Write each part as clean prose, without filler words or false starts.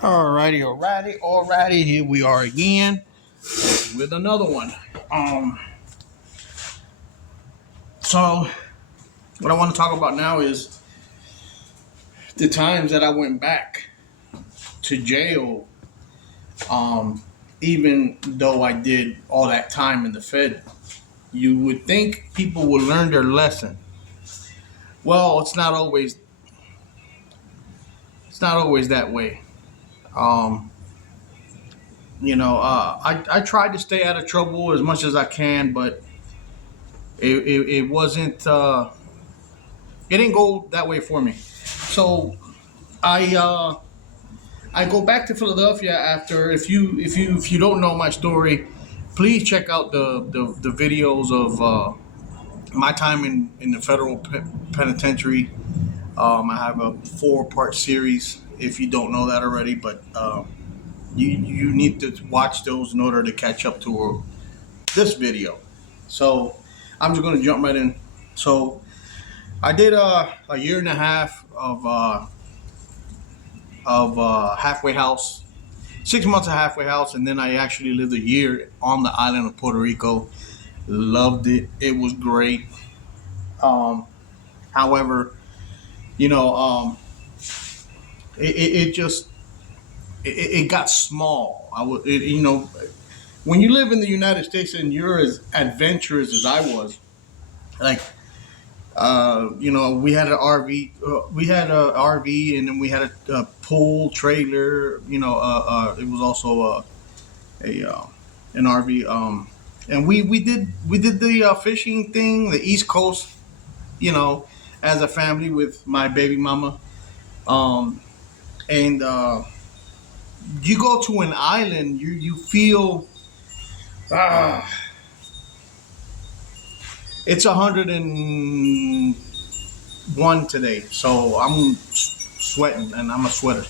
Alrighty. Here we are again with another one. So what I want to talk about now is the times that I went back to jail. Even though I did all that time in the Fed, you would think people would learn their lesson. Well, it's not always that way. Um, I tried to stay out of trouble as much as I can, but it wasn't. It didn't go that way for me. So I I go back to Philadelphia after. If you don't know my story, please check out the videos of my time in the federal penitentiary. I have a 4-part series. If you don't know that already, but you need to watch those in order to catch up to this video. So I'm just gonna jump right in. So I did a year and a half of halfway house, 6 months of halfway house, and then I actually lived a year on the island of Puerto Rico. Loved it. It was great. However, you know, it just it got small. When you live in the United States and you're as adventurous as I was, like we had an RV. We had a RV, and then we had a pool trailer. It was also a an RV. And we did the fishing thing, the East Coast. You know, as a family with my baby mama. And you go to an island, you feel ah, it's 101 today, so I'm sweating and I'm a sweater.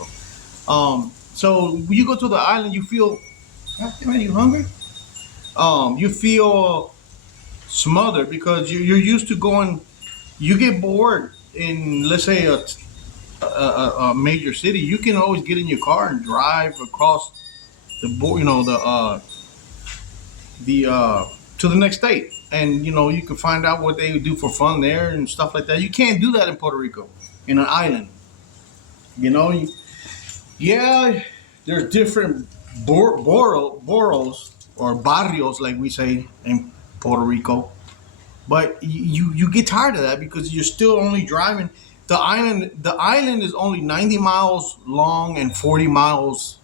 So when you go to the island, you feel. Are you hungry? You feel smothered because you're used to going. You get bored in, let's say, a major city. You can always get in your car and drive across the board. The to the next state, and you can find out what they do for fun there and stuff like that. You can't do that in Puerto Rico, in an island. You know, yeah, there's different boroughs or barrios, like we say in Puerto Rico. But you get tired of that because you're still only driving. The island is only 90 miles long and 40 miles,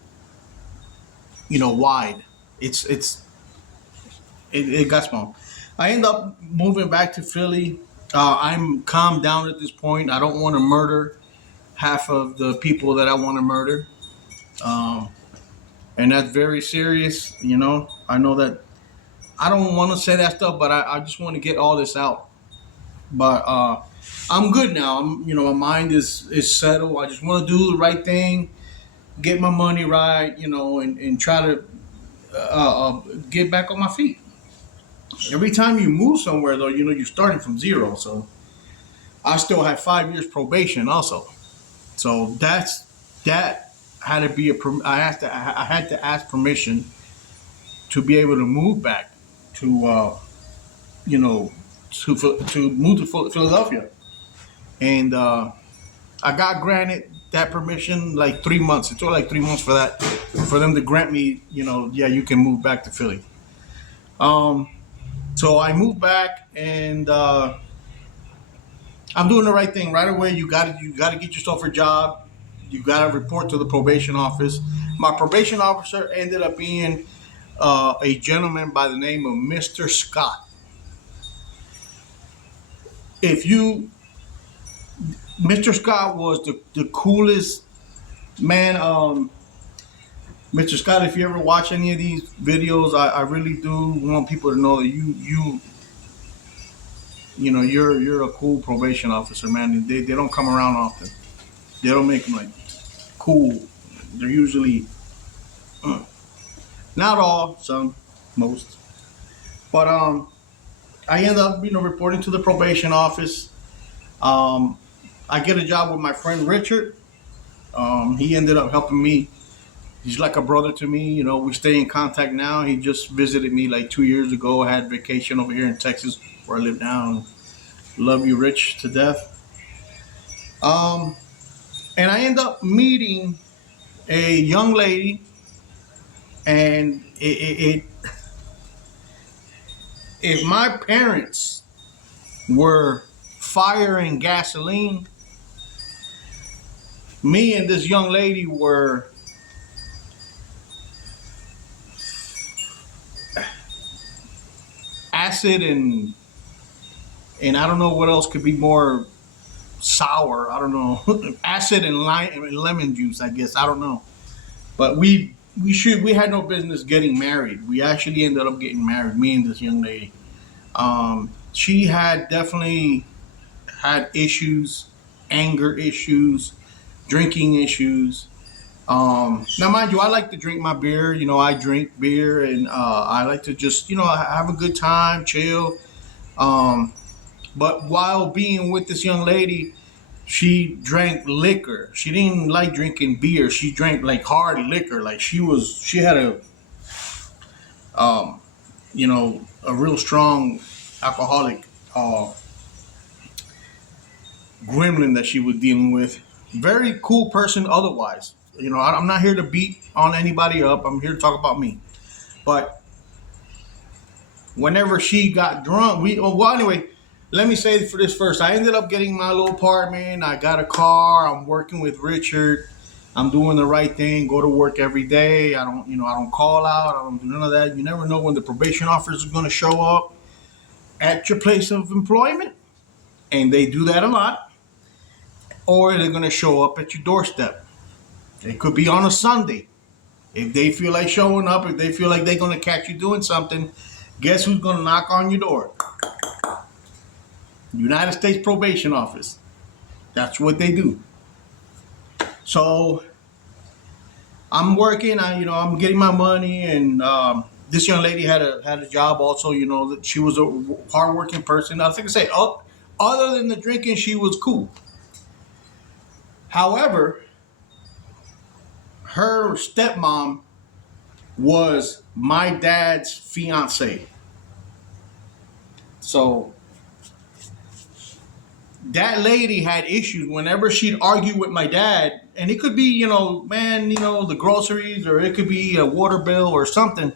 wide. It got small. I end up moving back to Philly. I'm calmed down at this point. I don't want to murder half of the people that I want to murder. Um, and that's very serious. I know that I don't want to say that stuff, but I just want to get all this out. But I'm good now. My mind is settled. I just want to do the right thing, get my money right, and try to get back on my feet. Every time you move somewhere, though, you're starting from zero. So I still have 5 years probation, also. So that had to be I had to ask permission to be able to move back to you know to move to Philadelphia, and I got granted that permission like 3 months. It took like 3 months for them to grant me. Yeah, you can move back to Philly. Um, so I moved back, and I'm doing the right thing right away. You got to get yourself a job. You got to report to the probation office. My probation officer ended up being a gentleman by the name of Mr. Scott. If you, Mr. Scott was the coolest man. Mr. Scott, if you ever watch any of these videos, I really do want people to know that you're a cool probation officer, man. They don't come around often. They don't make them like cool. They're usually not all, some, most. But I end up reporting to the probation office. Um, I get a job with my friend Richard. He ended up helping me He's like a brother to me. We stay in contact now. He just visited me like 2 years ago. I had vacation over here in Texas where I live now. Love you, Rich, to death. Um, and I end up meeting a young lady, and if my parents were fire and gasoline, me and this young lady were acid and I don't know what else could be more sour. I don't know. Acid and lime and lemon juice, I guess. I don't know. But we had no business getting married. We actually ended up getting married, me and this young lady. She had definitely had issues, anger issues, drinking issues. Now, mind you, I like to drink my beer. I drink beer, and I like to just have a good time, chill. Um, but while being with this young lady, she drank liquor. She didn't like drinking beer. She drank like hard liquor. Like she had um, a real strong alcoholic uh, gremlin that she was dealing with. Very cool person otherwise. I'm not here to beat on anybody up. I'm here to talk about me. But whenever she got drunk, anyway, let me say for this first. I ended up getting my little apartment. I got a car. I'm working with Richard. I'm doing the right thing. Go to work every day. I don't call out. I don't do none of that. You never know when the probation officer is going to show up at your place of employment, and they do that a lot. Or they're going to show up at your doorstep. It could be on a Sunday. If they feel like showing up, if they feel like they're going to catch you doing something, guess who's going to knock on your door? United States Probation Office. That's what they do. So I'm working. I'm getting my money, and this young lady had a job also. That she was a hardworking person. I think I say, other than the drinking, she was cool. However, her stepmom was my dad's fiance. So that lady had issues whenever she'd argue with my dad, and it could be, the groceries, or it could be a water bill or something.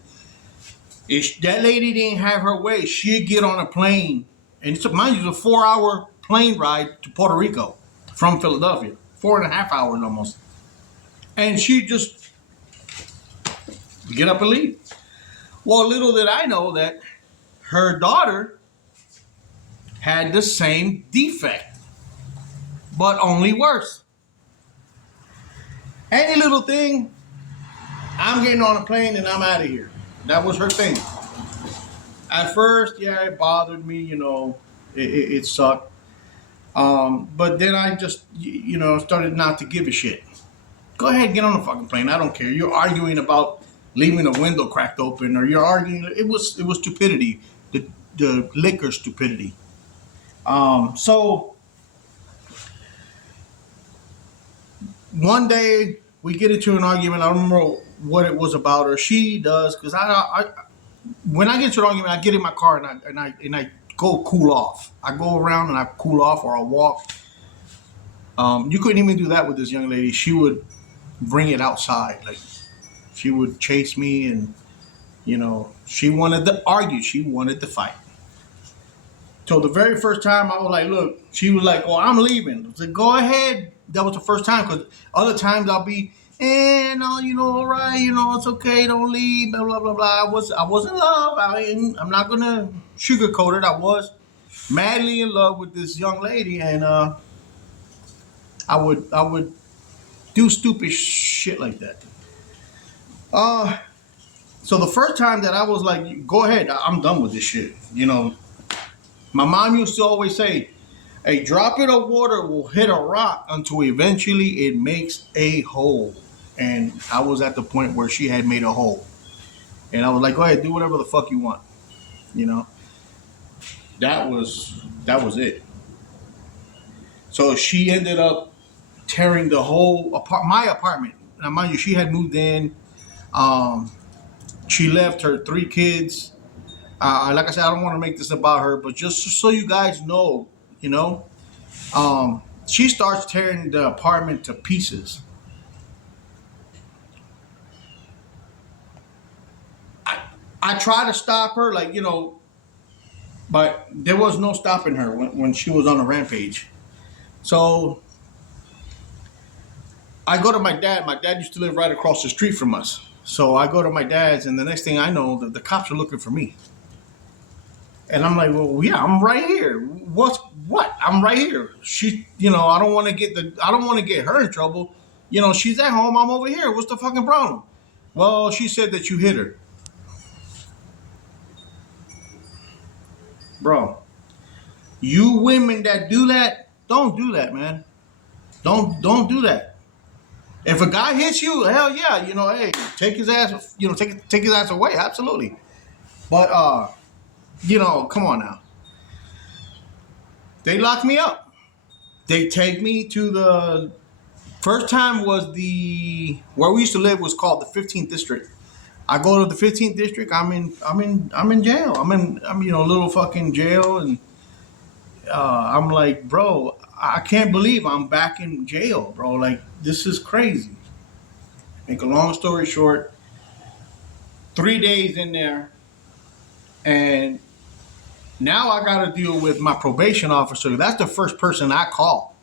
If that lady didn't have her way, she'd get on a plane, and mind you, it's a 4-hour plane ride to Puerto Rico from Philadelphia, 4.5 hours almost, and she'd just get up and leave. Well, little did I know that her daughter had the same defect, but only worse. Any little thing, I'm getting on a plane and I'm out of here. That was her thing. At first, yeah, it bothered me, it sucked. But then I just, started not to give a shit. Go ahead, get on the fucking plane. I don't care. You're arguing about leaving a window cracked open, or you're arguing. It was stupidity, the liquor stupidity. So one day we get into an argument. I don't remember what it was about, or she does, because I when I get into an argument, I get in my car and I go cool off. I go around and I cool off, or I walk. You couldn't even do that with this young lady. She would bring it outside. Like, she would chase me, and she wanted to argue. She wanted to fight. So the very first time I was like, look, she was like, "Oh, I'm leaving." I was like, "Go ahead." That was the first time, because other times I'll be, no, all right, it's okay, don't leave, blah blah blah blah. I was in love. I'm not gonna sugarcoat it. I was madly in love with this young lady, and I would do stupid shit like that. Uh, so the first time that I was like, "Go ahead, I'm done with this shit," my mom used to always say, "A drop of water will hit a rock until eventually it makes a hole." And I was at the point where she had made a hole. And I was like, "Go ahead, do whatever the fuck you want." You know? That was it. So she ended up tearing the whole my apartment. now mind you, she had moved in. Um, she left her 3 kids. Like I said, I don't want to make this about her, but just so you guys know, you know, she starts tearing the apartment to pieces. I try to stop her, like, you know, but there was no stopping her when she was on a rampage. So I go to my dad. My dad used to live right across the street from us. So I go to my dad's, and the next thing I know, the cops are looking for me. And I'm like, well, yeah, I'm right here. What? I'm right here. She, you know, I don't want to get her in trouble. You know, she's at home. I'm over here. What's the fucking problem? Well, she said that you hit her, bro. You women that do that, don't do that, man. Don't do that. If a guy hits you, hell yeah, you know, hey, take his ass, you know, take his ass away, absolutely. But you know, come on now. They lock me up. They take me to the first time was the where we used to live was called the 15th district. I go to the 15th district. I'm in jail. I'm you know, a little fucking jail, and I'm like, bro, I can't believe I'm back in jail, bro. Like, this is crazy. Make a long story short, 3 days in there, and now I got to deal with my probation officer. That's the first person I call.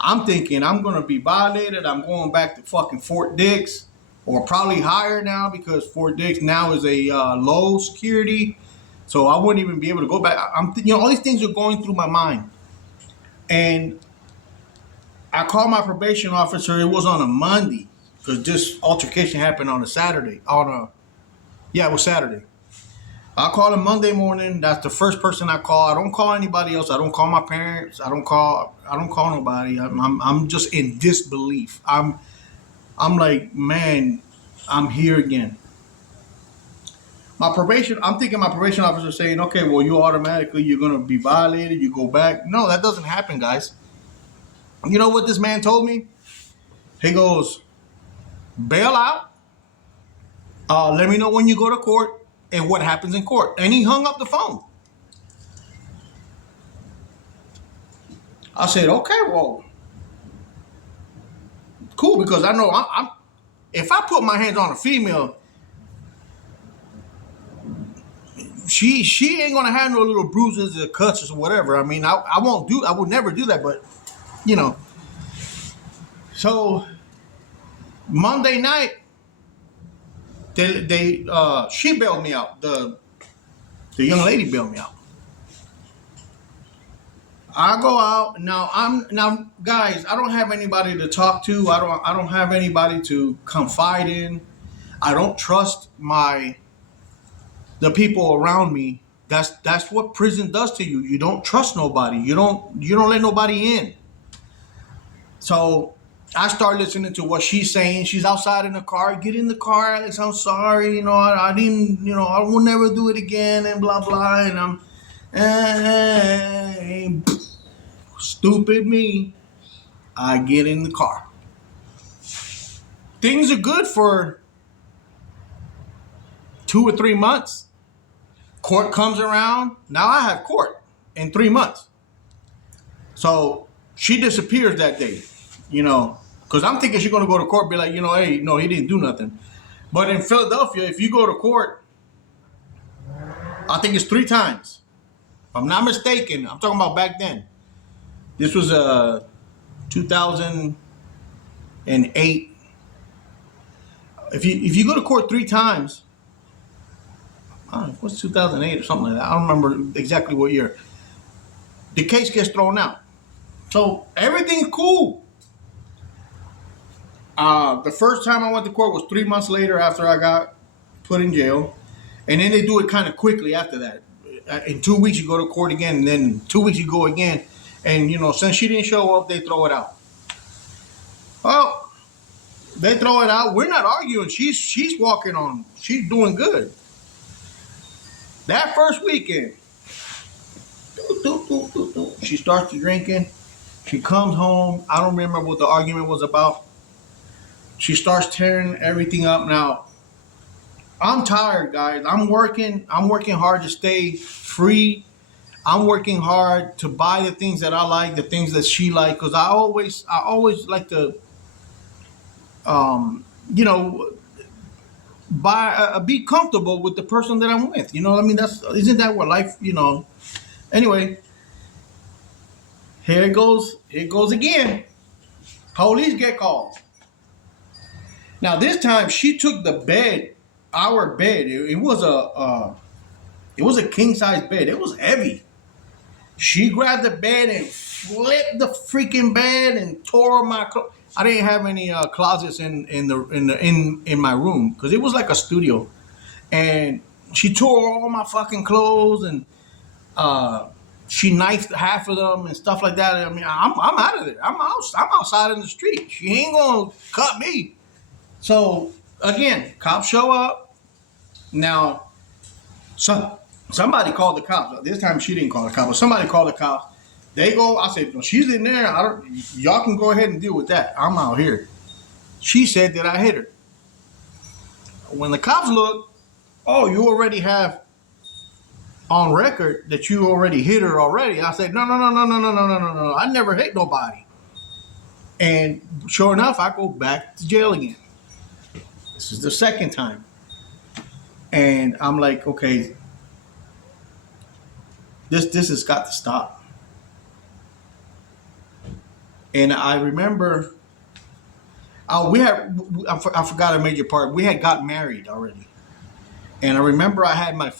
I'm thinking I'm going to be violated. I'm going back to fucking Fort Dix, or probably higher now, because Fort Dix now is a low security. So I wouldn't even be able to go back. You know, all these things are going through my mind. And I called my probation officer. It was on a Monday, because this altercation happened on a Saturday. Yeah, it was Saturday. I call him Monday morning. That's the first person I call. I don't call anybody else. I don't call my parents. I don't call nobody. I'm just in disbelief. I'm like, man, I'm here again. I'm thinking my probation officer saying, okay, well, you're gonna be violated. You go back. No, that doesn't happen, guys. You know what this man told me? He goes, bail out. Let me know when you go to court and what happens in court. And he hung up the phone. I said, okay, well, cool, because I know I'm if I put my hands on a female, she ain't gonna have no little bruises or cuts or whatever. I mean, I would never do that, but you know. So Monday night, she bailed me out. The young lady bailed me out. I go out now, guys. I don't have anybody to talk to. I don't have anybody to confide in. I don't trust the people around me. That's what prison does to you. You don't trust nobody. You don't let nobody in. So I start listening to what she's saying. She's outside in the car. Get in the car, Alex. I'm sorry. You know, I didn't. You know, I will never do it again, and blah blah. And I'm stupid me. I get in the car. Things are good for 2 or 3 months. Court comes around. Now I have court in 3 months. So she disappears that day, you know, because I'm thinking she's going to go to court and be like, you know, hey, no, he didn't do nothing. But in Philadelphia, if you go to court, I think it's 3 times. If I'm not mistaken, I'm talking about back then. This was 2008. If you go to court 3 times, what's 2008 or something like that? I don't remember exactly what year. The case gets thrown out. So everything's cool. The first time I went to court was 3 months later after I got put in jail. And then they do it kind of quickly after that. In 2 weeks, you go to court again. And then 2 weeks, you go again. And, you know, since she didn't show up, they throw it out. Well, they throw it out. We're not arguing. She's walking on. She's doing good. That first weekend, she starts drinking. She comes home. I don't remember what the argument was about. She starts tearing everything up. Now, I'm tired, guys. I'm working. I'm working hard to stay free. I'm working hard to buy the things that I like, the things that she like, because I always like to, you know, buy, be comfortable with the person that I'm with. You know what I mean? That's isn't that what life, you know? Anyway, here it goes. Here it goes again. Police get called. Now this time she took the bed, our bed. It was a king size bed. It was heavy. She grabbed the bed and flipped the freaking bed and tore my clothes. I didn't have any closets in my room because it was like a studio, and she tore all my fucking clothes and uh, she knifed half of them and stuff like that. I mean, I'm out of there. I'm outside in the street. She ain't gonna cut me. So again, cops show up. Now, so, somebody called the cops. This time she didn't call the cops, but somebody called the cops. They go. I said, well, she's in there. I don't. Y'all can go ahead and deal with that. I'm out here. She said that I hit her. When the cops look, oh, you already have on record that you already hit her already. I said, no, no, no, no, no, no, no, no, no, no. I never hit nobody. And sure enough, I go back to jail again. This is the second time. And I'm like, okay, this has got to stop. And I remember, I forgot a major part. We had got married already. And I remember I had my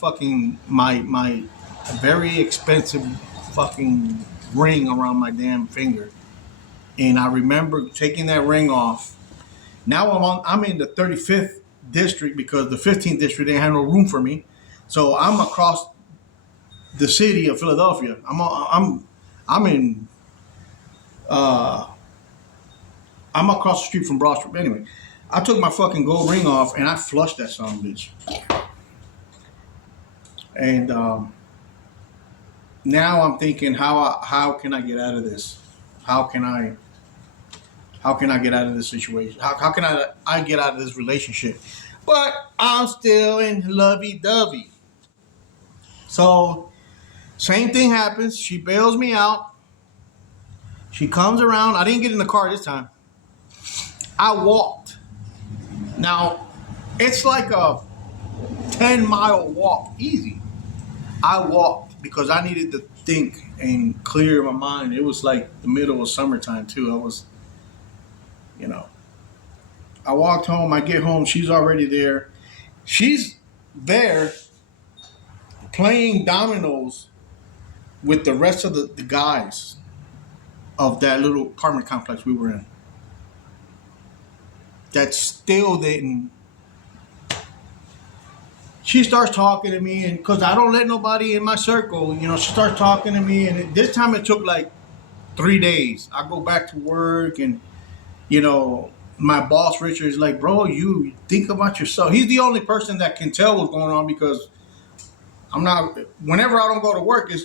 very expensive fucking ring around my damn finger. And I remember taking that ring off. Now I'm in the 35th district because the 15th district didn't have no room for me. So I'm across the city of Philadelphia. I'm in I'm across the street from Broad Street. Anyway, I took my fucking gold ring off and I flushed that son of a bitch. And now I'm thinking, how can I get out of this? How can I get out of this situation? How can I get out of this relationship? But I'm still in lovey-dovey. So same thing happens. She bails me out. She comes around. I didn't get in the car this time. I walked. Now it's like a 10-mile walk, easy. I walked because I needed to think and clear my mind. It was like the middle of summertime too. I was, you know, I walked home. I get home. She's already there. She's there playing dominoes with the rest of the guys of that little apartment complex we were in. That still didn't. She starts talking to me, and because I don't let nobody in my circle, you know, she starts talking to me, and this time it took like 3 days. I go back to work, and you know, my boss Richard is like, bro, you think about yourself. He's the only person that can tell what's going on because I'm not. Whenever I don't go to work, it's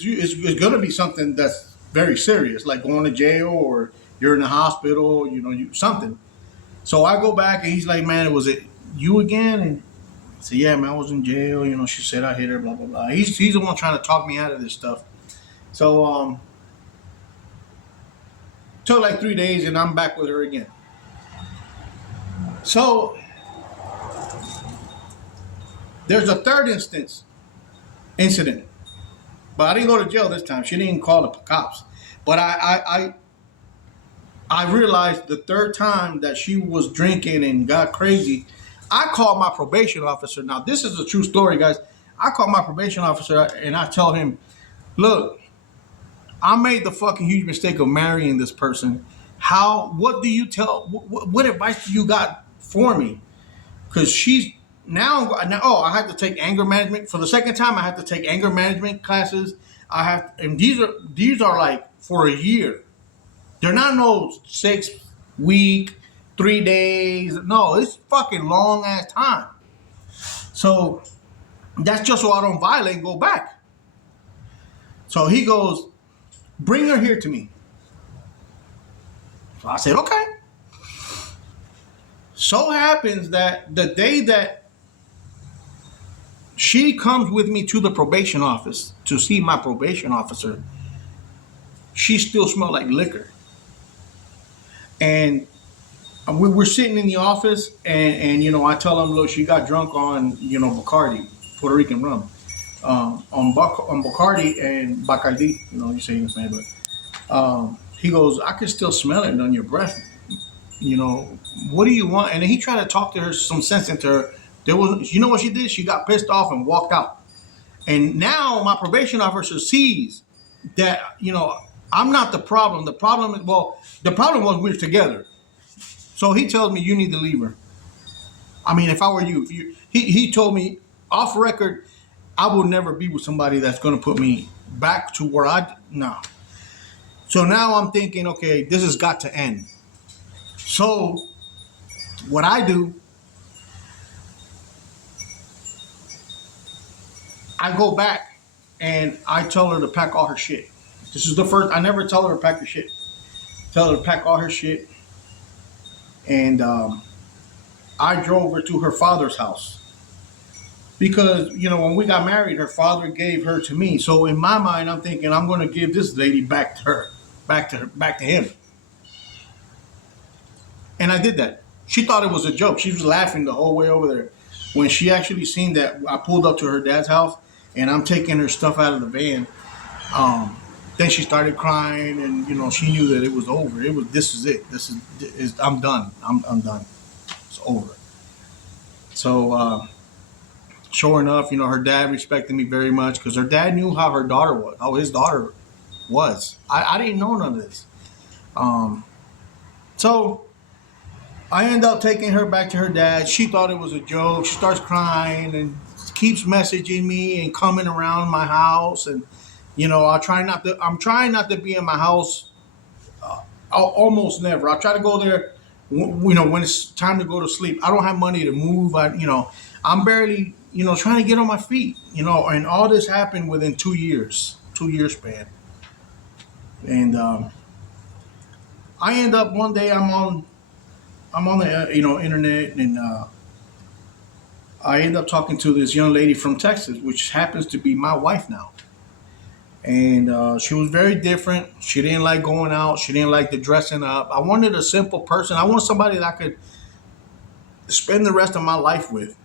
going to be something that's very serious, like going to jail or you're in the hospital, you know, something. So I go back and he's like, man, was it you again? And I said, yeah, man, I was in jail. You know, she said I hit her, blah blah blah. He's the one trying to talk me out of this stuff. So took like 3 days and I'm back with her again. So there's a third incident, but I didn't go to jail this time. She didn't call the cops, but I realized the third time that she was drinking and got crazy. I called my probation officer. Now this is a true story, guys. I called my probation officer and I tell him, look, I made the fucking huge mistake of marrying this person. What do you tell, what advice do you got for me? Because she's now, I have to take anger management for the second time. I have to take anger management classes. And these are like for a year. They're not no 6 week, 3 days. No, it's fucking long ass time. So that's just so I don't violate and go back. So he goes, bring her here to me. So I said, okay. So happens that the day that she comes with me to the probation office to see my probation officer, she still smelled like liquor. And we were sitting in the office, and I tell him, look, she got drunk on Bacardi, Puerto Rican rum, on Bacardi and Bacardi. You say in Spanish, but he goes, I can still smell it on your breath. What do you want? And then he tried to talk to her some sense into her. There was, what she did? She got pissed off and walked out. And now my probation officer sees that I'm not the problem. The problem is, the problem was we were together. So he tells me you need to leave her. I mean, if I were you, he told me off record, I will never be with somebody that's going to put me back to where no. So now I'm thinking, okay, this has got to end. So what I do, I go back and I tell her to pack all her shit. This is the first. I never tell her to pack her shit. Tell her to pack all her shit. And I drove her to her father's house because when we got married, her father gave her to me. So in my mind, I'm thinking I'm going to give this lady back to her, back to him. And I did that. She thought it was a joke. She was laughing the whole way over there. When she actually seen that I pulled up to her dad's house and I'm taking her stuff out of the van, then she started crying, and she knew that it was over. This is it. This is I'm done. I'm done. It's over. So sure enough, her dad respected me very much because her dad knew how his daughter was. I didn't know none of this. So I end up taking her back to her dad. She thought it was a joke. She starts crying and keeps messaging me and coming around my house. And I'm trying not to be in my house. Almost never. I try to go there. When it's time to go to sleep. I don't have money to move. I'm barely trying to get on my feet. And all this happened within 2 years. 2 year span. And I end up one day I'm on the internet, and I end up talking to this young lady from Texas, which happens to be my wife now. And she was very different. She didn't like going out. She didn't like the dressing up. I wanted a simple person. I want somebody that I could spend the rest of my life with,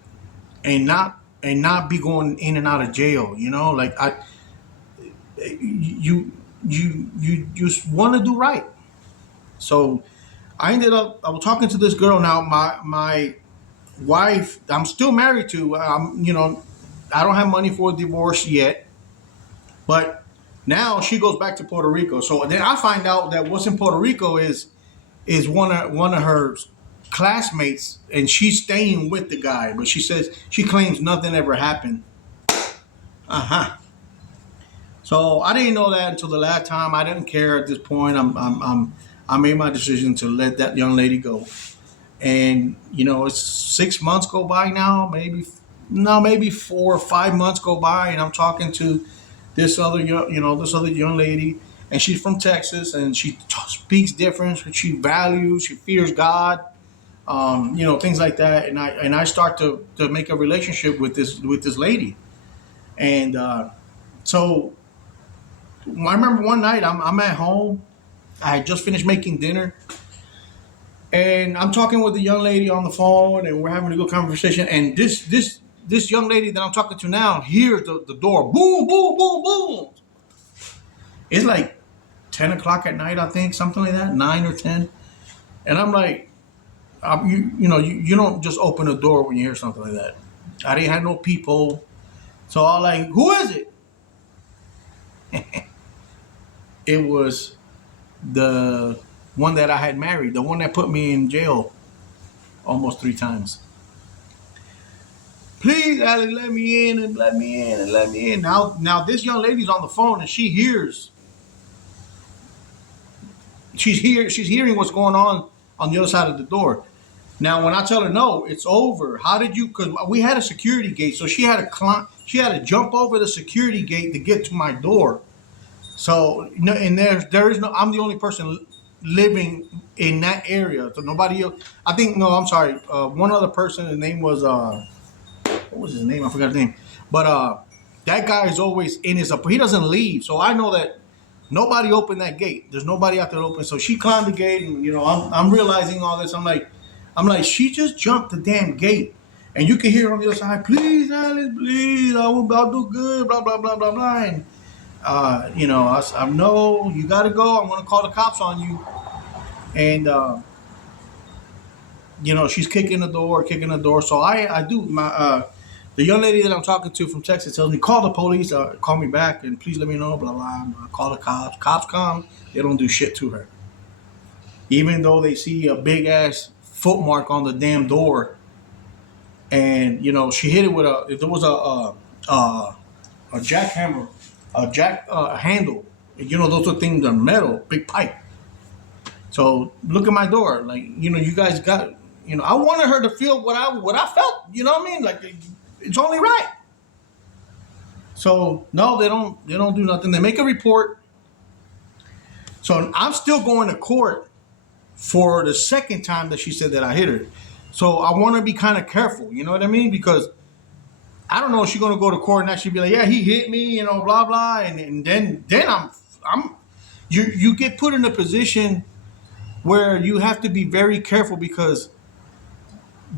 and not be going in and out of jail. Like you just want to do right. So I was talking to this girl now. My wife, I'm still married to. I don't have money for a divorce yet, but now she goes back to Puerto Rico. So then I find out that what's in Puerto Rico is one of her classmates, and she's staying with the guy. But she claims nothing ever happened. So I didn't know that until the last time. I didn't care at this point. I made my decision to let that young lady go. And it's 6 months go by now, maybe 4 or 5 months go by, and I'm talking to this other young lady, and she's from Texas, and she speaks different. She values, she fears God, things like that. And I start to make a relationship with this lady, and so I remember one night I'm at home. I had just finished making dinner. And I'm talking with the young lady on the phone, and we're having a good conversation. And this young lady that I'm talking to now hears the door boom, boom, boom, boom. It's like 10 o'clock at night, I think, something like that, 9 or 10. And I'm like, you don't just open a door when you hear something like that. I didn't have no people, so I was like, who is it? It was the one that I had married, the one that put me in jail almost 3 times. Please, Alex, let me in and let me in and let me in. Now this young lady's on the phone, and she hears. She's hearing what's going on the other side of the door. Now, when I tell her no, it's over. How did you? Because we had a security gate, so she had to jump over the security gate to get to my door. So, and there is no. I'm the only person living in that area. So nobody else. I think no. I'm sorry. One other person. His name was what was his name? I forgot his name. But that guy is always in his. He doesn't leave. So I know that nobody opened that gate. There's nobody out there open. So she climbed the gate, and I'm realizing all this. I'm like, she just jumped the damn gate, and you can hear on the other side, please, Alice, please, I'll do good, blah blah blah blah blah. And I know you got to go. I'm gonna call the cops on you. And she's kicking the door. So I do my. The young lady that I'm talking to from Texas tells me, call the police, call me back, and please let me know, blah, blah. I call the cops. Cops come. They don't do shit to her. Even though they see a big-ass foot mark on the damn door. And, she hit it with if there was a jackhammer, a handle. Those are things that are metal, big pipe. So look at my door. Like, you guys got, I wanted her to feel what I felt. You know what I mean? Like, it's only right. So no, they don't do nothing. They make a report. So I'm still going to court for the second time that she said that I hit her. So I want to be kind of careful. You know what I mean? Because I don't know if she's going to go to court and actually be like, yeah, he hit me, blah blah, and then you get put in a position where you have to be very careful, because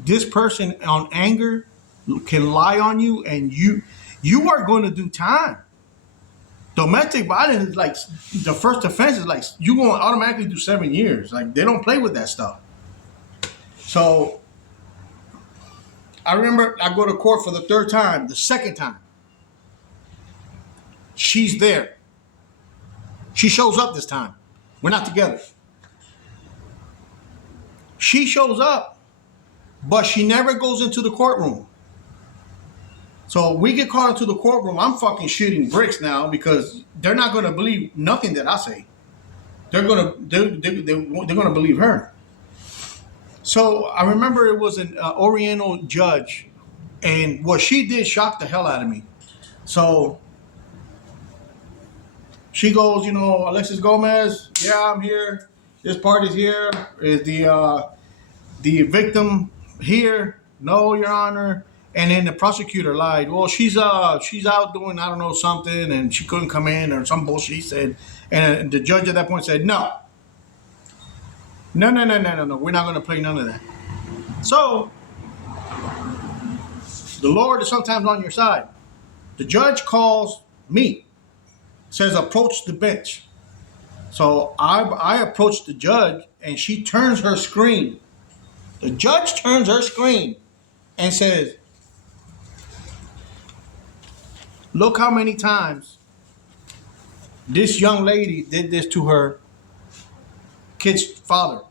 this person on anger can lie on you, and you are going to do time. Domestic violence is like the first offense is like you going to automatically do 7 years. Like, they don't play with that stuff. So I remember I go to court for the third time. The second time, she's there. She shows up this time. We're not together. She shows up, but she never goes into the courtroom. So we get called into the courtroom. I'm fucking shooting bricks now, because they're not going to believe nothing that I say. They're gonna believe her. So I remember it was an Oriental judge, and what she did shocked the hell out of me. So she goes, Alexis Gomez, yeah, I'm here. This party's here. Is the victim here? No, Your Honor. And then the prosecutor lied. Well, she's out doing, I don't know, something, and she couldn't come in, or some bullshit he said. And the judge at that point said, no. No. We're not going to play none of that. So the Lord is sometimes on your side. The judge calls me, says, approach the bench. So I approach the judge, and she turns her screen. The judge turns her screen and says, look how many times this young lady did this to her kid's father.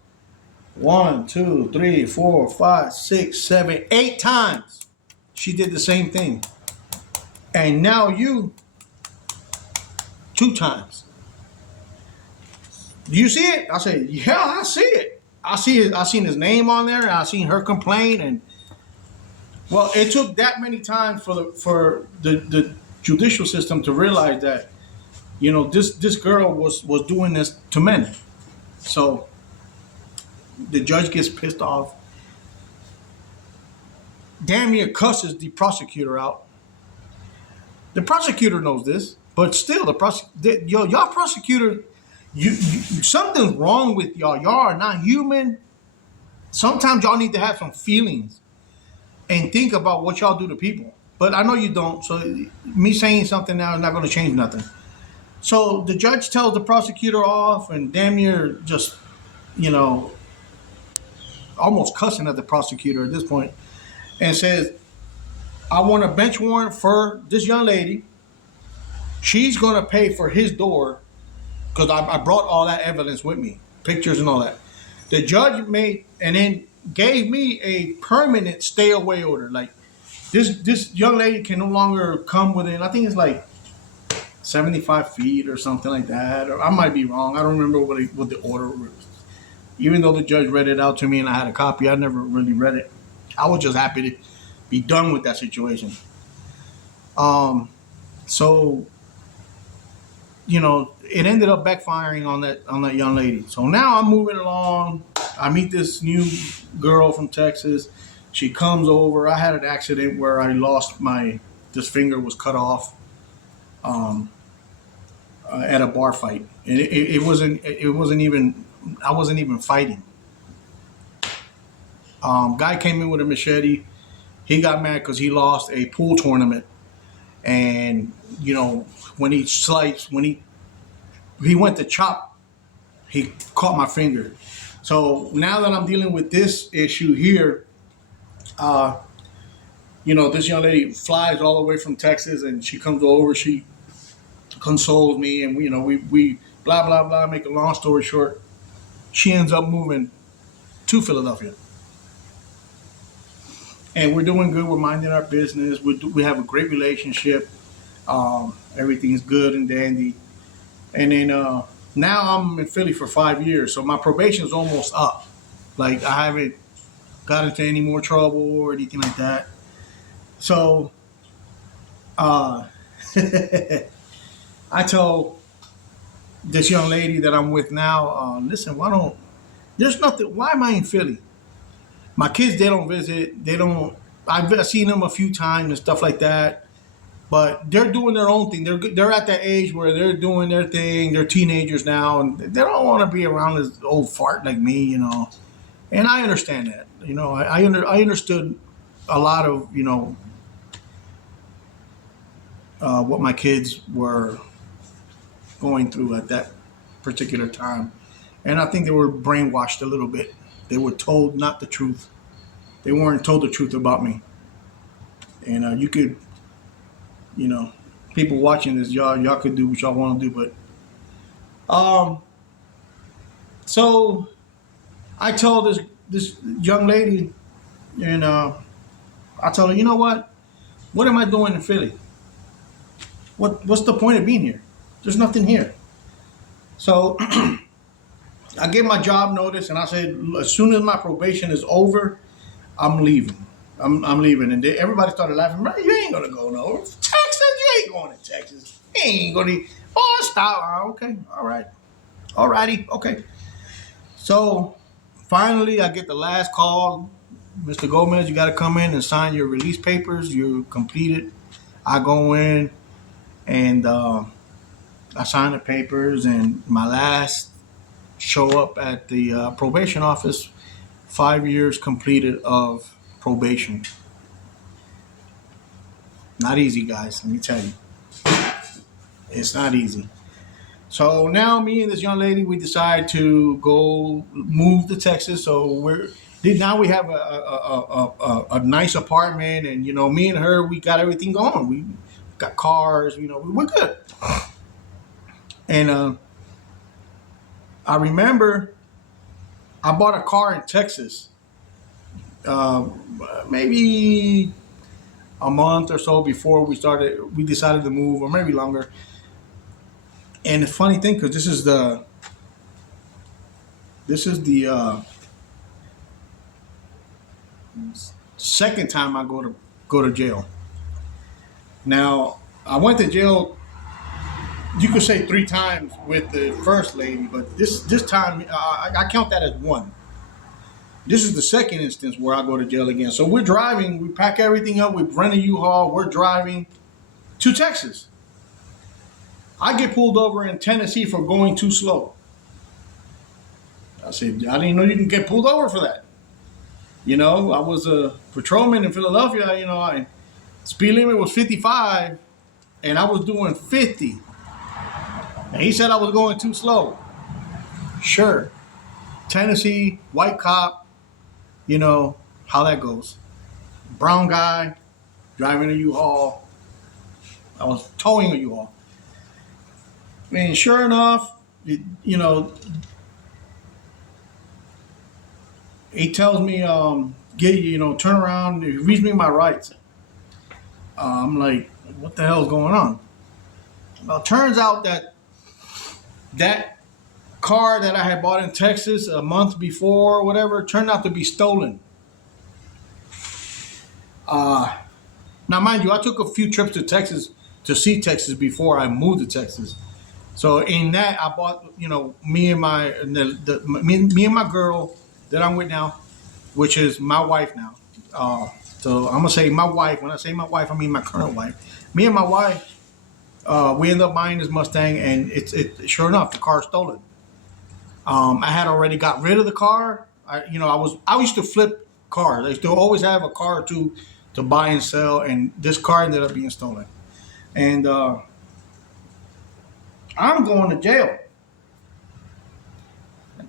1, 2, 3, 4, 5, 6, 7, 8 times she did the same thing. And now you 2 times. Do you see it? I said, yeah, I see it. I seen his name on there, and I seen her complain. And well, it took that many times for the judicial system to realize that, this girl was doing this to men. So the judge gets pissed off, damn near cusses the prosecutor out. The prosecutor knows this, but still, y'all prosecutor, you something's wrong with y'all. Y'all are not human. Sometimes y'all need to have some feelings and think about what y'all do to people. But I know you don't, so me saying something now is not going to change nothing. So the judge tells the prosecutor off, and damn near just, almost cussing at the prosecutor at this point, and says, I want a bench warrant for this young lady. She's going to pay for his door, because I brought all that evidence with me, pictures and all that. The judge made, and then gave me a permanent stay away order. Like, this young lady can no longer come within, I think it's like 75 feet or something like that. Or I might be wrong. I don't remember what the order was. Even though the judge read it out to me and I had a copy, I never really read it. I was just happy to be done with that situation. So it ended up backfiring on that young lady. So now I'm moving along. I meet this new girl from Texas. She comes over. I had an accident where I lost this finger was cut off um, at a bar fight, and it wasn't even I wasn't even fighting. Guy came in with a machete. He got mad because he lost a pool tournament, and when he went to chop, he caught my finger. So now that I'm dealing with this issue here, uh, this young lady flies all the way from Texas, and she comes over. She consoles me, and we blah blah blah. Make a long story short, she ends up moving to Philadelphia, and we're doing good. We're minding our business. We have a great relationship. Everything's good and dandy. And then now I'm in Philly for 5 years, so my probation is almost up. Like I haven't got into any more trouble or anything like that. So uh, I told this young lady that I'm with now, listen, there's nothing, why am I in Philly? My kids, they don't visit, I've seen them a few times and stuff like that, but they're doing their own thing. They're at that age where they're doing their thing. They're teenagers now, and they don't want to be around this old fart like me. And I understand that. I understood a lot of what my kids were going through at that particular time, and I think they were brainwashed a little bit. They were told not the truth. They weren't told the truth about me, and you could, people watching this, y'all could do what y'all want to do, but so I told this young lady, and I told her, you know what? What am I doing in Philly? What's the point of being here? There's nothing here. So I gave my job notice, and I said, as soon as my probation is over, I'm leaving. I'm leaving, and everybody started laughing. Bro, you ain't gonna go nowhere. Texas, you ain't going to Texas. You ain't gonna. Oh, stop. Okay, all right, all righty, okay. So finally, I get the last call. Mr. Gomez, you got to come in and sign your release papers. You're completed. I go in, and I sign the papers, and my last show up at the probation office, 5 years completed of probation. Not easy, guys. Let me tell you, it's not easy. So now, me and this young lady, we decide to go move to Texas. So now we have a nice apartment, and me and her, we got everything going. We got cars. We're good. And I remember I bought a car in Texas, uh, maybe a month or so before we decided to move, or maybe longer. And the funny thing, because this is the second time I go to jail. Now I went to jail, you could say 3 times with the first lady, but this time I count that as one. This is the second instance where I go to jail again. So we're driving, we pack everything up, we rent a U-Haul, we're driving to Texas. I get pulled over in Tennessee for going too slow. I said, I didn't know you can get pulled over for that. I was a patrolman in Philadelphia. Speed limit was 55, and I was doing 50. And he said I was going too slow. Sure. Tennessee, white cop, how that goes. Brown guy, driving a U-Haul. I was towing a U-Haul. And sure enough, he tells me, turn around, he reads me my rights. I'm like, what the hell is going on? Well, it turns out that car that I had bought in Texas a month before, or whatever, turned out to be stolen. Now, mind you, I took a few trips to Texas to see Texas before I moved to Texas. So in that, I bought, me and me and my girl that I'm with now, which is my wife now. So I'm gonna say my wife. When I say my wife, I mean my current wife. Me and my wife, we ended up buying this Mustang, and sure enough, the car's stolen. I had already got rid of the car. I used to flip cars. I used to always have a car or two to buy and sell, and this car ended up being stolen. And I'm going to jail.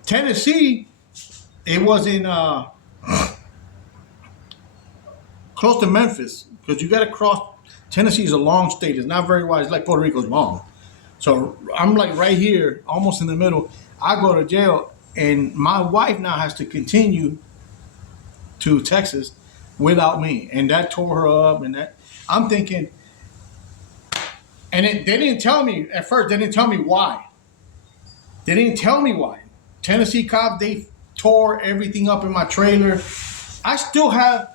Tennessee, it was in close to Memphis because you got to cross. Tennessee is a long state. It's not very wide. It's like Puerto Rico's long. So I'm like right here, almost in the middle. I go to jail, and my wife now has to continue to Texas without me, and that tore her up. And that I'm thinking, and they didn't tell me at first. They didn't tell me why. They didn't tell me why. Tennessee cop, they tore everything up in my trailer. I still have.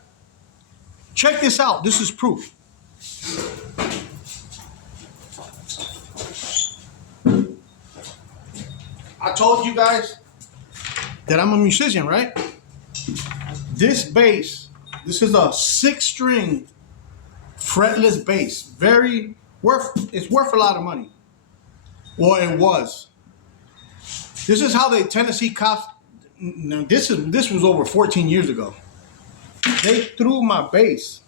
Check this out. This is proof. I told you guys that I'm a musician, right? This bass, this is a 6-string fretless bass. It's worth a lot of money. Well, it was. This is how the Tennessee cops. Now this was over 14 years ago. They threw my bass.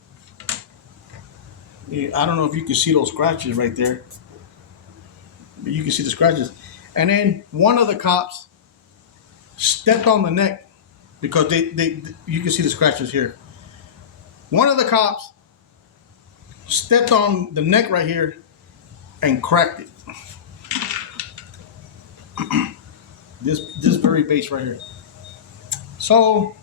I don't know if you can see those scratches right there, but you can see the scratches. And then one of the cops stepped on the neck because you can see the scratches here. One of the cops stepped on the neck right here and cracked it. This very bass right here. So,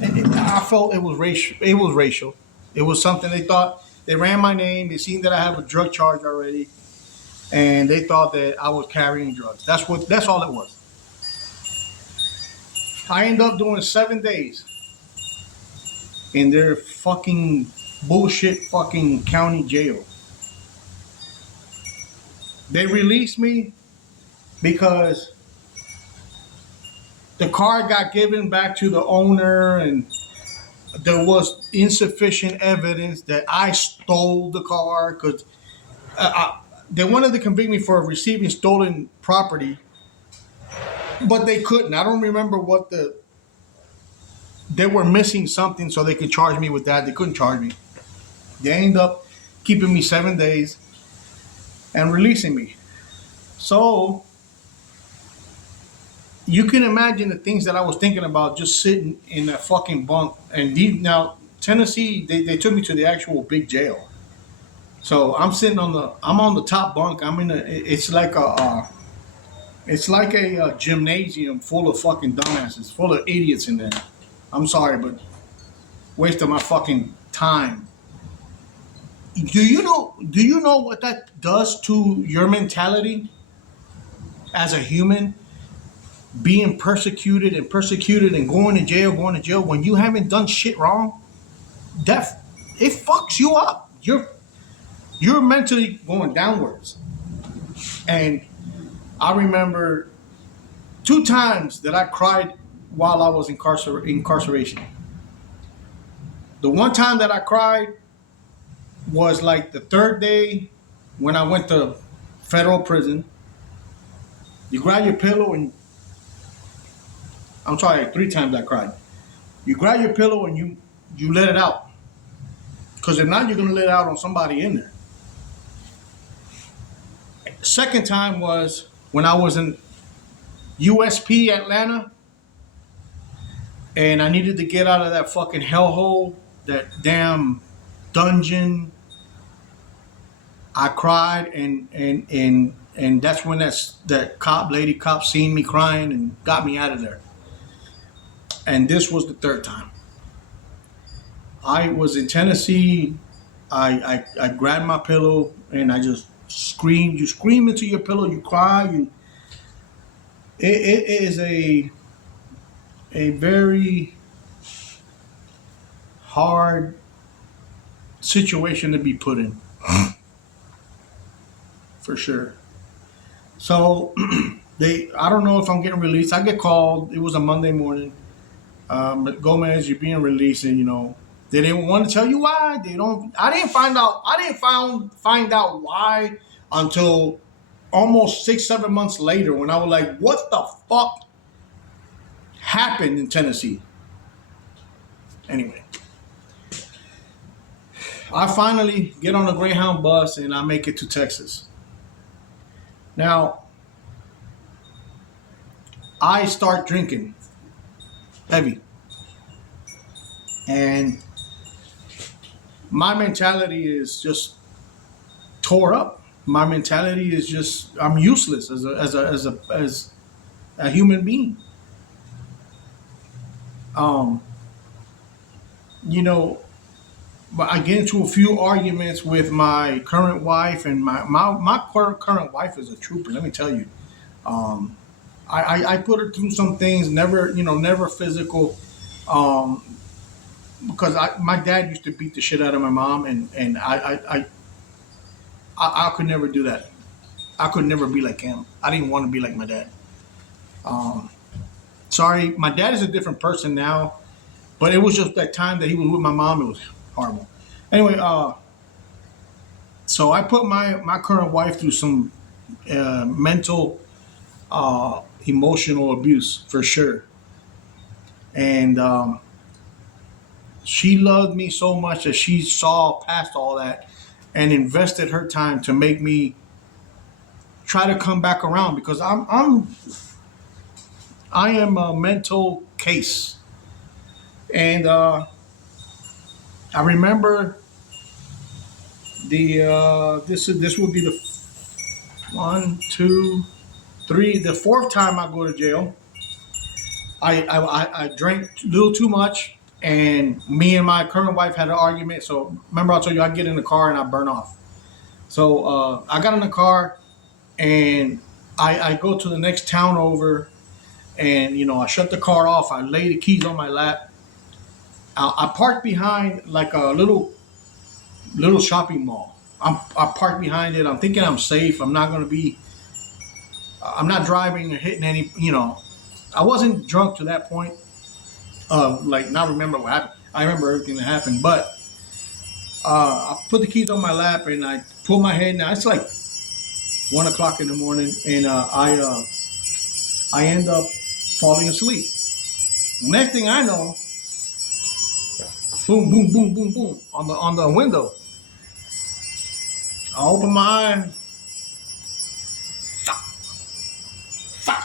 I felt it was racial. It was racial. It was something they thought. They ran my name. They seen that I have a drug charge already, and they thought that I was carrying drugs. That's all it was. I ended up doing 7 days in their fucking bullshit fucking county jail. They released me because the car got given back to the owner, and there was insufficient evidence that I stole the car because they wanted to convict me for receiving stolen property, but they couldn't. I don't remember they were missing something so they could charge me with that. They couldn't charge me. They ended up keeping me 7 days and releasing me. So you can imagine the things that I was thinking about just sitting in that fucking bunk. And now Tennessee, they took me to the actual big jail. So I'm on the top bunk. It's like a gymnasium full of fucking dumbasses, full of idiots in there. I'm sorry, but wasting my fucking time. Do you know what that does to your mentality as a human? Being persecuted and going to jail when you haven't done shit wrong, it fucks you up. You're mentally going downwards. And I remember 2 times that I cried while I was incarceration. The one time that I cried was like the 3rd day when I went to federal prison. You grab your pillow and I'm sorry, 3 times I cried. You grab your pillow and you let it out. Because if not, you're going to let it out on somebody in there. The second time was when I was in USP Atlanta and I needed to get out of that fucking hellhole, that damn dungeon. I cried and that's when that lady cop seen me crying and got me out of there. And this was the 3rd time. I was in Tennessee. I grabbed my pillow and I just screamed. You scream into your pillow. You cry. It is a very hard situation to be put in, for sure. So I don't know if I'm getting released. I get called. It was a Monday morning. Gomez, you're being released, and they didn't want to tell you why. They don't. I didn't find out. I didn't find out why until almost 6, 7 months later, when I was like, "What the fuck happened in Tennessee?" Anyway, I finally get on a Greyhound bus and I make it to Texas. Now, I start drinking heavy, and my mentality is just tore up. My mentality is just I'm useless as a human being. Um, you know, but I get into a few arguments with my current wife, and my current wife is a trooper. Let me tell you, um, I put her through some things, never physical, um, because my dad used to beat the shit out of my mom, and I could never do that. I could never be like him. I didn't want to be like my dad. Um, Sorry, my dad is a different person now, but it was just that time that he was with my mom. It was horrible. Anyway, so I put my current wife through some mental, emotional abuse for sure, and she loved me so much that she saw past all that and invested her time to make me try to come back around because I am a mental case, and I remember this would be the one, two, three, the fourth time I go to jail. I drank a little too much, and me and my current wife had an argument. So remember, I told you I get in the car and I burn off. So I got in the car and I go to the next town over, and I shut the car off. I lay the keys on my lap. I parked behind like a little shopping mall. I parked behind it. I'm thinking I'm safe. I'm not gonna be. I'm not driving or hitting any. I wasn't drunk to that point. Like not remember what happened. I remember everything that happened, but I put the keys on my lap and I pull my head down. It's like 1 o'clock in the morning, and I end up falling asleep. Next thing I know, boom, boom, boom, boom, boom on the window. I open my eye. Fuck, fuck.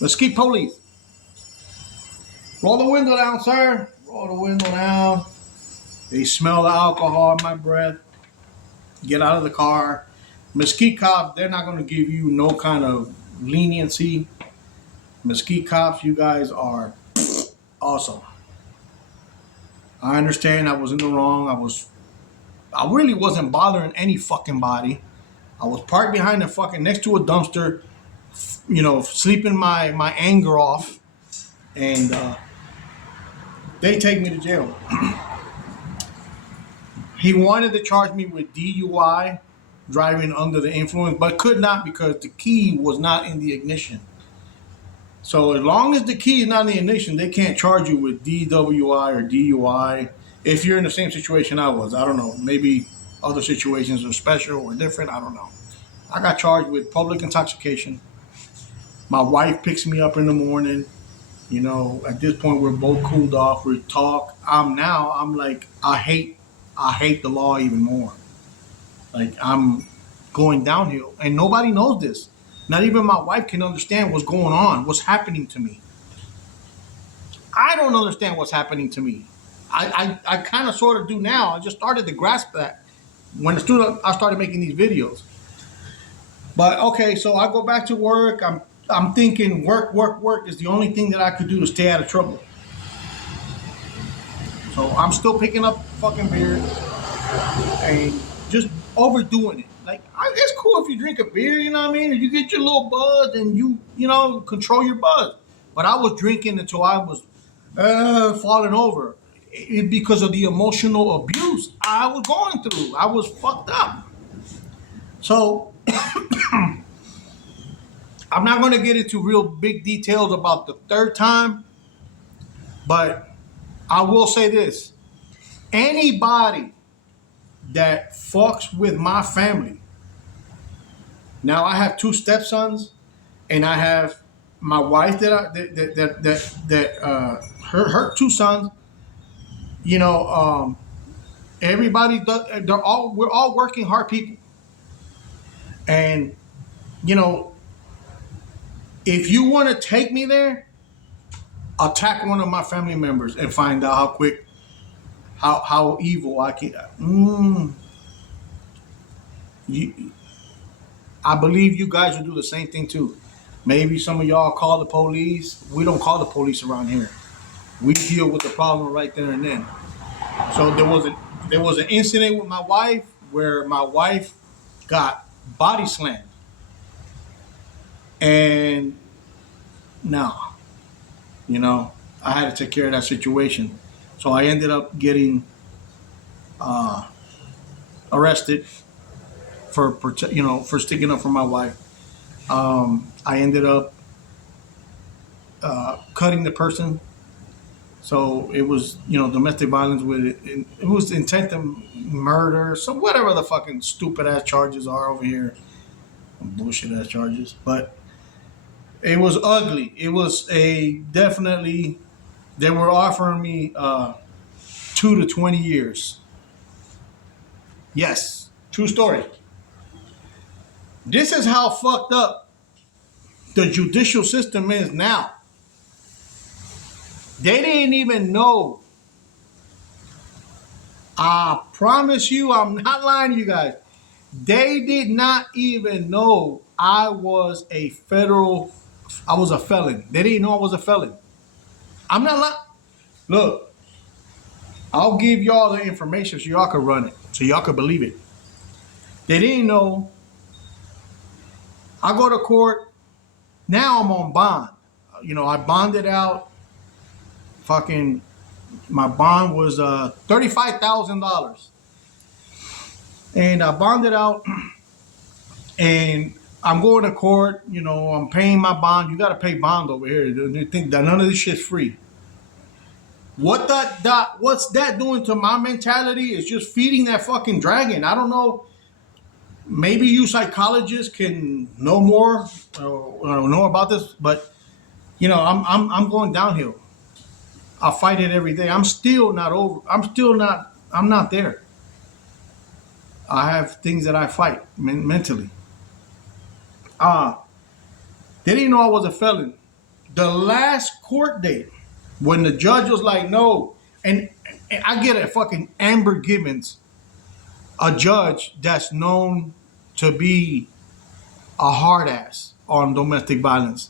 Mesquite police. Roll the window down, sir. Roll the window down. They smell the alcohol in my breath. Get out of the car. Mesquite cops, they're not going to give you no kind of leniency. Mesquite cops, you guys are awesome. I understand I was in the wrong. I really wasn't bothering any fucking body. I was parked behind the fucking next to a dumpster, sleeping my anger off, and they take me to jail. He wanted to charge me with DUI, driving under the influence, but could not because the key was not in the ignition. So as long as the key is not in the ignition, they can't charge you with DWI or DUI. If you're in the same situation I was, I don't know. Maybe other situations are special or different. I don't know. I got charged with public intoxication. My wife picks me up in the morning. At this point we're both cooled off. We talk. I'm like I hate the law even more. Like I'm going downhill, and nobody knows this. Not even my wife can understand what's going on, what's happening to me. I don't understand what's happening to me. I kind of sort of do now. I just started to grasp that when I started making these videos. But okay, so I go back to work. I'm thinking work is the only thing that I could do to stay out of trouble. So I'm still picking up fucking beer and just overdoing it. Like it's cool if you drink a beer, you know what I mean? If you get your little buzz and you control your buzz. But I was drinking until I was falling over. because of the emotional abuse I was going through. I was fucked up. So I'm not going to get into real big details about the third time, but I will say this. Anybody that fucks with my family, now I have two stepsons, and I have my wife that her two sons. You know, everybody does. We're all working hard people, and you know, if you want to take me there, attack one of my family members and find out how quick, how evil I can. You, I believe you guys will do the same thing too. Maybe some of y'all call the police. We don't call the police around here. We deal with the problem right there and then. So there was an incident with my wife where my wife got body slammed, and now, you know, I had to take care of that situation. So I ended up getting arrested for for sticking up for my wife. I ended up cutting the person. So it was, domestic violence with it was intent to murder, so whatever the fucking stupid ass charges are over here, bullshit ass charges. But it was ugly. It was a definitely. They were offering me 2 to 20 years. Yes, true story. This is how fucked up the judicial system is now. They didn't even know. I promise you, I'm not lying to you guys. They did not even know I was a felon. They didn't know I was a felon. I'm not lying. Look, I'll give y'all the information so y'all can run it, so y'all can believe it. They didn't know. I go to court. Now I'm on bond. I bonded out. Fucking, my bond was $35,000, and I bonded out. And I'm going to court. I'm paying my bond. You got to pay bond over here. You think that none of this shit's free? What's that doing to my mentality? Is just feeding that fucking dragon. I don't know. Maybe you psychologists can know more or know about this, but I'm going downhill. I fight it every day. I'm still not over. I'm not there. I have things that I fight mentally. They didn't know I was a felon. The last court date, when the judge was like, no, and I get a fucking Amber Gibbons, a judge that's known to be a hard ass on domestic violence.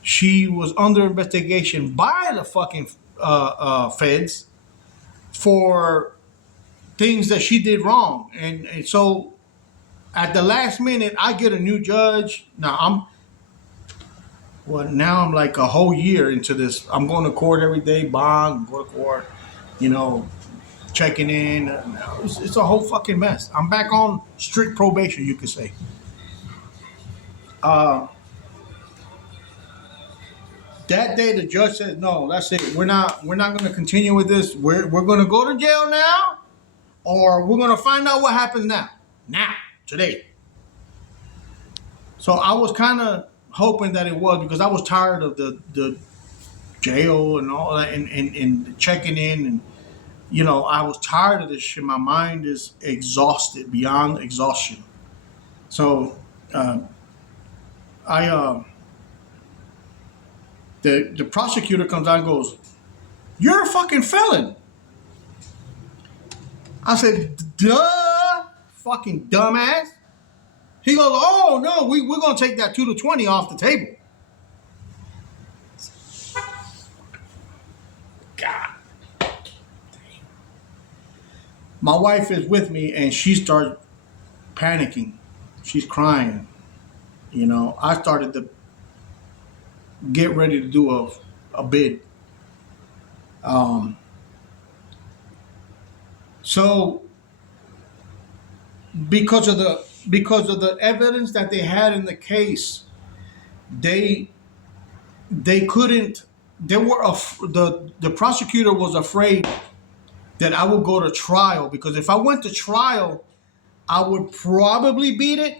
She was under investigation by the fucking feds for things that she did wrong. And so at the last minute, I get a new judge. Now I'm like a whole year into this. I'm going to court every day, bond, go to court, checking in. It's a whole fucking mess. I'm back on strict probation, you could say. That day, the judge said, "No, that's it. We're not going to continue with this. We're going to go to jail now, or we're going to find out what happens now. Now, today." So I was kind of hoping that it was, because I was tired of the jail and all that, and checking in, and I was tired of this shit. My mind is exhausted beyond exhaustion. So I the prosecutor comes out and goes, "You're a fucking felon." I said, "Duh, fucking dumbass." He goes, "Oh no, we're gonna take that 2 to 20 off the table." God. My wife is with me, and she starts panicking. She's crying. I started to get ready to do a bid. So because of the evidence that they had in the case, they they couldn't. They were the prosecutor was afraid that I would go to trial, because if I went to trial, I would probably beat it,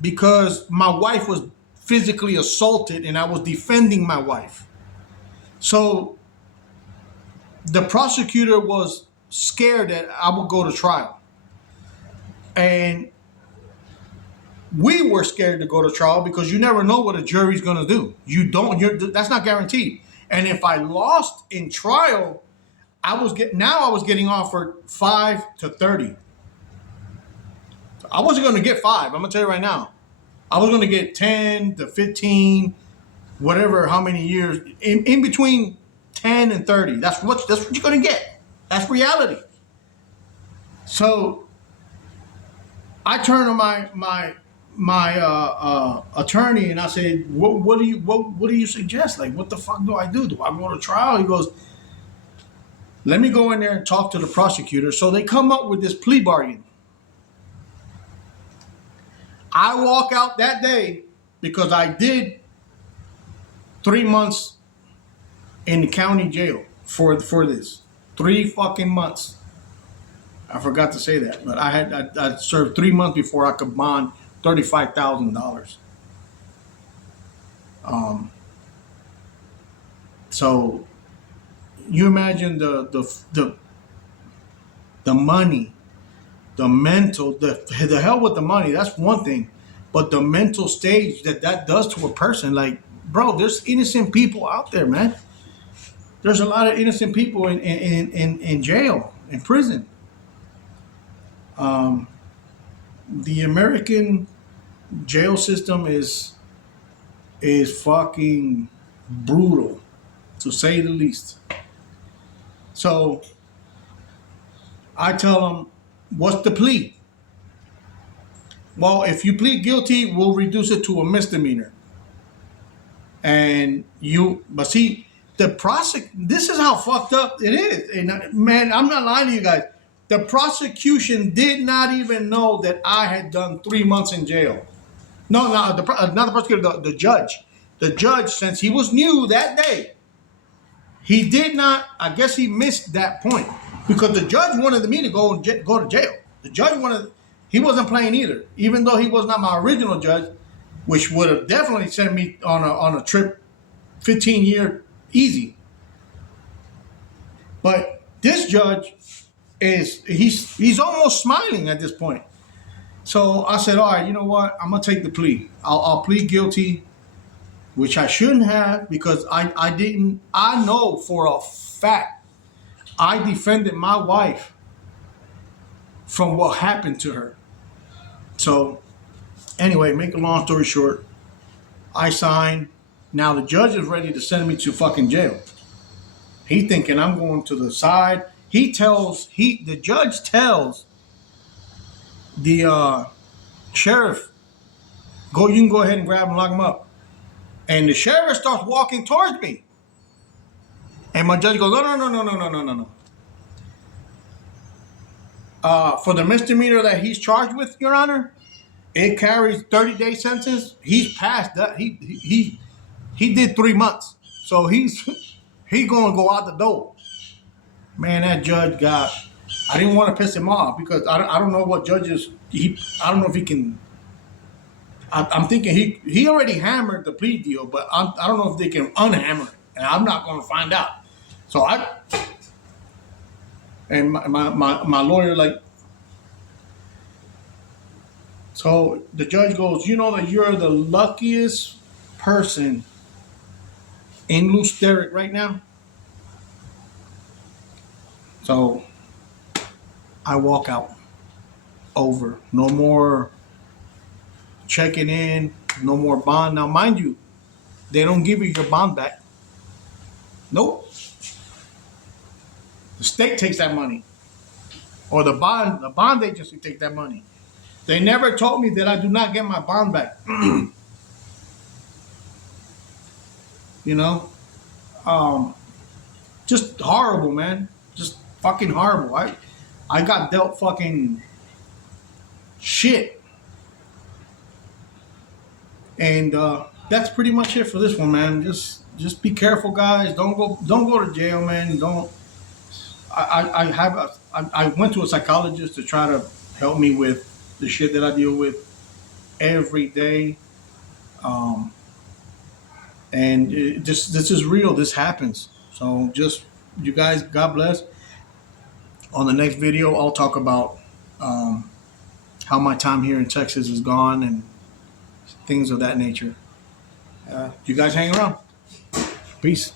because my wife was physically assaulted and I was defending my wife. So the prosecutor was scared that I would go to trial. And we were scared to go to trial because you never know what a jury's going to do. That's not guaranteed. And if I lost in trial, I was getting offered 5 to 30. I wasn't going to get 5. I'm going to tell you right now. I was going to get 10 to 15, whatever, how many years in between 10 and 30. That's what you're going to get. That's reality. So I turned to my attorney and I said, what do you suggest? Like, what the fuck do I do? Do I go to trial? He goes, let me go in there and talk to the prosecutor. So they come up with this plea bargain. I walk out that day because I did 3 months in the county jail for this. 3 fucking months. I forgot to say that, but I served 3 months before I could bond $35,000. So you imagine the money, the mental, the hell with the money. That's one thing, but the mental stage that does to a person. Like, bro, there's innocent people out there, man. There's a lot of innocent people in jail, in prison. The American jail system is fucking brutal, to say the least. So I tell them, what's the plea? Well, if you plead guilty, we'll reduce it to a misdemeanor. But see, this is how fucked up it is. And man, I'm not lying to you guys. The prosecution did not even know that I had done 3 months in jail. No, not the prosecutor, the judge. The judge, since he was new that day, he did not, I guess he missed that point. Because the judge wanted me to go to jail. The judge he wasn't playing either. Even though he was not my original judge, which would have definitely sent me on a trip 15-year easy. But this judge he's almost smiling at this point. So I said, all right, you know what? I'm gonna take the plea. I'll plead guilty, which I shouldn't have, because I didn't. I know for a fact I defended my wife from what happened to her. So anyway, make a long story short, I signed. Now the judge is ready to send me to fucking jail. He thinking I'm going to the side. The judge tells the sheriff, you can go ahead and grab him, lock him up. And the sheriff starts walking towards me. And my judge goes, no. For the misdemeanor that he's charged with, Your Honor, it carries 30-day sentence. He's passed that. He did 3 months. So he's going to go out the door. Man, that judge I didn't want to piss him off because I don't know what judges, I don't know if he can, I'm thinking he already hammered the plea deal, but I don't know if they can unhammer it, and I'm not going to find out. So my lawyer, like, so the judge goes, you know that you're the luckiest person in Loose Derrick right now? So I walk out. Over. No more checking in. No more bond. Now, mind you, they don't give you your bond back. Nope. The state takes that money. Or the bond agency takes that money. They never told me that I do not get my bond back. You know? Just horrible, man. Just fucking horrible. I got dealt fucking shit. And that's pretty much it for this one, man. Just be careful, guys. Don't go to jail, man. Don't. I went to a psychologist to try to help me with the shit that I deal with every day. Um, and this is real. This happens. So just you guys, God bless. On the next video, I'll talk about um, how my time here in Texas is gone and things of that nature. You guys hang around. Peace.